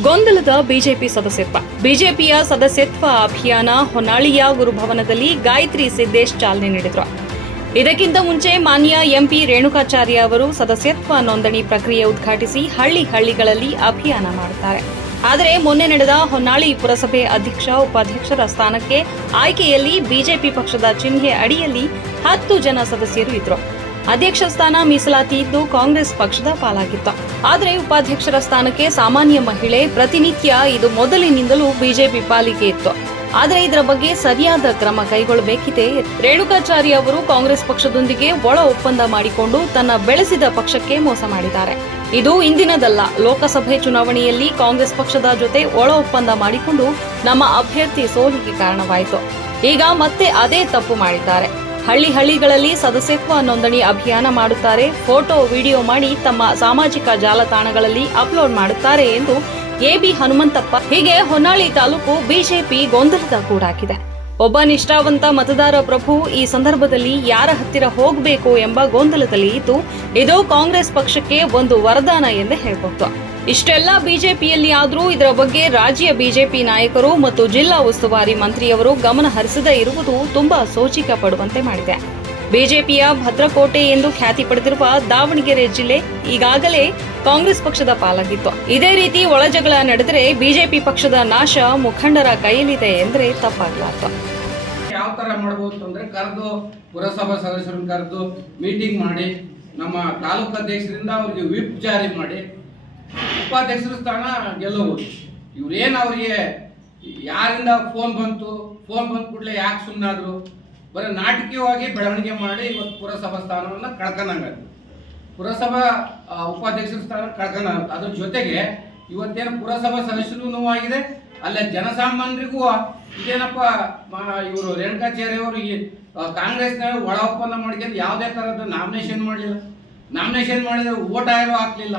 ಗೊಂದಲದ ಬಿಜೆಪಿ ಸದಸ್ಯತ್ವ. ಬಿಜೆಪಿಯ ಸದಸ್ಯತ್ವ ಅಭಿಯಾನ ಹೊನ್ನಾಳಿಯ ಗುರುಭವನದಲ್ಲಿ ಗಾಯತ್ರಿ ಸಿದ್ದೇಶ್ ಚಾಲನೆ ನೀಡಿದರು. ಇದಕ್ಕಿಂತ ಮುಂಚೆ ಮಾನ್ಯ ಎಂಪಿ ರೇಣುಕಾಚಾರ್ಯ ಅವರು ಸದಸ್ಯತ್ವ ನೋಂದಣಿ ಪ್ರಕ್ರಿಯೆ ಉದ್ಘಾಟಿಸಿ ಹಳ್ಳಿ ಹಳ್ಳಿಗಳಲ್ಲಿ ಅಭಿಯಾನ ಮಾಡುತ್ತಾರೆ. ಆದರೆ ಮೊನ್ನೆ ನಡೆದ ಹೊನ್ನಾಳಿ ಪುರಸಭೆ ಅಧ್ಯಕ್ಷ, ಉಪಾಧ್ಯಕ್ಷರ ಸ್ಥಾನಕ್ಕೆ ಆಯ್ಕೆಯಲ್ಲಿ ಬಿಜೆಪಿ ಪಕ್ಷದ ಚಿಹ್ನೆ ಅಡಿಯಲ್ಲಿ ಹತ್ತು ಜನ ಸದಸ್ಯರು ಇದ್ರು. ಅಧ್ಯಕ್ಷ ಸ್ಥಾನ ಮೀಸಲಾತಿ ಇದ್ದು ಕಾಂಗ್ರೆಸ್ ಪಕ್ಷದ ಪಾಲಾಗಿತ್ತು ಆದರೆ ಉಪಾಧ್ಯಕ್ಷರ ಸ್ಥಾನಕ್ಕೆ ಸಾಮಾನ್ಯ ಮಹಿಳೆ ಪ್ರತಿನಿತ್ಯ ಇದು ಮೊದಲಿನಿಂದಲೂ ಬಿಜೆಪಿ ಪಾಲಿಗೆ ಇತ್ತು. ಆದರೆ ಇದರ ಬಗ್ಗೆ ಸರಿಯಾದ ಕ್ರಮ ಕೈಗೊಳ್ಳಬೇಕಿದೆ ರೇಣುಕಾಚಾರ್ಯ ಅವರು ಕಾಂಗ್ರೆಸ್ ಪಕ್ಷದೊಂದಿಗೆ ಒಳ ಒಪ್ಪಂದ ಮಾಡಿಕೊಂಡು ತನ್ನ ಬೆಳೆಸಿದ ಪಕ್ಷಕ್ಕೆ ಮೋಸ ಮಾಡಿದ್ದಾರೆ. ಇದು ಇಂದಿನದಲ್ಲ. ಲೋಕಸಭೆ ಚುನಾವಣೆಯಲ್ಲಿ ಕಾಂಗ್ರೆಸ್ ಪಕ್ಷದ ಜೊತೆ ಒಳ ಒಪ್ಪಂದ ಮಾಡಿಕೊಂಡು ನಮ್ಮ ಅಭ್ಯರ್ಥಿ ಸೋಲಿಗೆ ಕಾರಣವಾಯಿತು. ಈಗ ಮತ್ತೆ ಅದೇ ತಪ್ಪು ಮಾಡಿದ್ದಾರೆ. ಹಳ್ಳಿ ಹಳ್ಳಿಗಳಲ್ಲಿ ಸದಸ್ಯತ್ವ ನೋಂದಣಿ ಅಭಿಯಾನ ಮಾಡುತ್ತಾರೆ. ಫೋಟೋ, ವಿಡಿಯೋ ಮಾಡಿ ತಮ್ಮ ಸಾಮಾಜಿಕ ಜಾಲತಾಣಗಳಲ್ಲಿ ಅಪ್ಲೋಡ್ ಮಾಡುತ್ತಾರೆ ಎಂದು ಎಬಿ ಹನುಮಂತಪ್ಪ. ಹೀಗೆ ಹೊನ್ನಾಳಿ ತಾಲೂಕು ಬಿಜೆಪಿ ಗೊಂದಲದ ಗೂಡಾಗಿದೆ. ಒಬ್ಬ ನಿಷ್ಠಾವಂತ ಮತದಾರ ಪ್ರಭು ಈ ಸಂದರ್ಭದಲ್ಲಿ ಯಾರ ಹತ್ತಿರ ಹೋಗಬೇಕು ಎಂಬ ಗೊಂದಲದಲ್ಲಿ ಇದ್ದು, ಇದು ಕಾಂಗ್ರೆಸ್ ಪಕ್ಷಕ್ಕೆ ಒಂದು ವರದಾನ ಎಂದೇ ಹೇಳಬಹುದು. ಇಷ್ಟೆಲ್ಲ ಬಿಜೆಪಿಯಲ್ಲಿ ಆದರೂ ಇದರ ಬಗ್ಗೆ ರಾಜ್ಯ ಬಿಜೆಪಿ ನಾಯಕರು ಮತ್ತು ಜಿಲ್ಲಾ ಉಸ್ತುವಾರಿ ಮಂತ್ರಿಯವರು ಗಮನ ಹರಿಸದೇ ಇರುವುದು ತುಂಬಾ ಸೋಚಿಕ ಪಡುವಂತೆ ಮಾಡಿದೆ. ಬಿಜೆಪಿಯ ಭದ್ರಕೋಟೆ ಎಂದು ಖ್ಯಾತಿ ಪಡೆದಿರುವ ದಾವಣಗೆರೆ ಜಿಲ್ಲೆ ಈಗಾಗಲೇ ಕಾಂಗ್ರೆಸ್ ಪಕ್ಷದ ಪಾಲಾಗಿತ್ತು. ಇದೇ ರೀತಿ ಒಳಜಗಳ ನಡೆದರೆ ಬಿಜೆಪಿ ಪಕ್ಷದ ನಾಶ ಮುಖಂಡರ ಕೈಯಲ್ಲಿದೆ ಎಂದರೆ ತಪ್ಪಾಗಲಾರದು. ಯಾವ ತರ ಮಾಡಬಹುದು ಅಂದ್ರೆ ಕರೆದು ಪುರಸಭಾ ಸದಸ್ಯರನ್ನು ಕರೆದು ಮೀಟಿಂಗ್ ಮಾಡಿ, ನಮ್ಮ ತಾಲೂಕು ಅಧ್ಯಕ್ಷರಿಂದ ಅವರಿಗೆ ವಿಪ್ ಜಾರಿ ಮಾಡಿ ಉಪಾಧ್ಯಕ್ಷರ ಸ್ಥಾನ ಗೆಲ್ಲಬಹುದು ಇವ್ರೇನು ಅವ್ರಿಗೆ ಯಾರಿಂದ ಫೋನ್ ಬಂತು ಫೋನ್ ಬಂದ ಕೂಡಲೇ ಯಾಕೆ ಸುಮ್ಮನಾದ್ರು ಬರೀ ನಾಟಕೀಯವಾಗಿ ಬೆಳವಣಿಗೆ ಮಾಡಿ ಇವತ್ತು ಪುರಸಭಾ ಸ್ಥಾನವನ್ನ ಕಳ್ಕೊಂಡಂಗಾಯ್ತು. ಪುರಸಭಾ ಉಪಾಧ್ಯಕ್ಷರ ಸ್ಥಾನ ಕಳ್ಕೊಂಡ ಅದ್ರ ಜೊತೆಗೆ ಇವತ್ತೇನು ಪುರಸಭಾ ಸದಸ್ಯರು ಆಗಿದೆ ಅಲ್ಲೇ ಜನಸಾಮಾನ್ಯರಿಗೂ ಇದೇನಪ್ಪ ಇವರು ರೇಣುಕಾಚಾರ್ಯ ಅವರು ಈ ಕಾಂಗ್ರೆಸ್ನ ಒಳ ಒಪ್ಪಂದ ಮಾಡ್ಕೊಂಡು ಯಾವುದೇ ಥರದ ನಾಮಿನೇಷನ್ ಮಾಡಲಿಲ್ಲ. ನಾಮಿನೇಷನ್ ಮಾಡಿದರೆ ಓಟ್ ಆಗಿರೋ ಹಾಕ್ಲಿಲ್ಲ.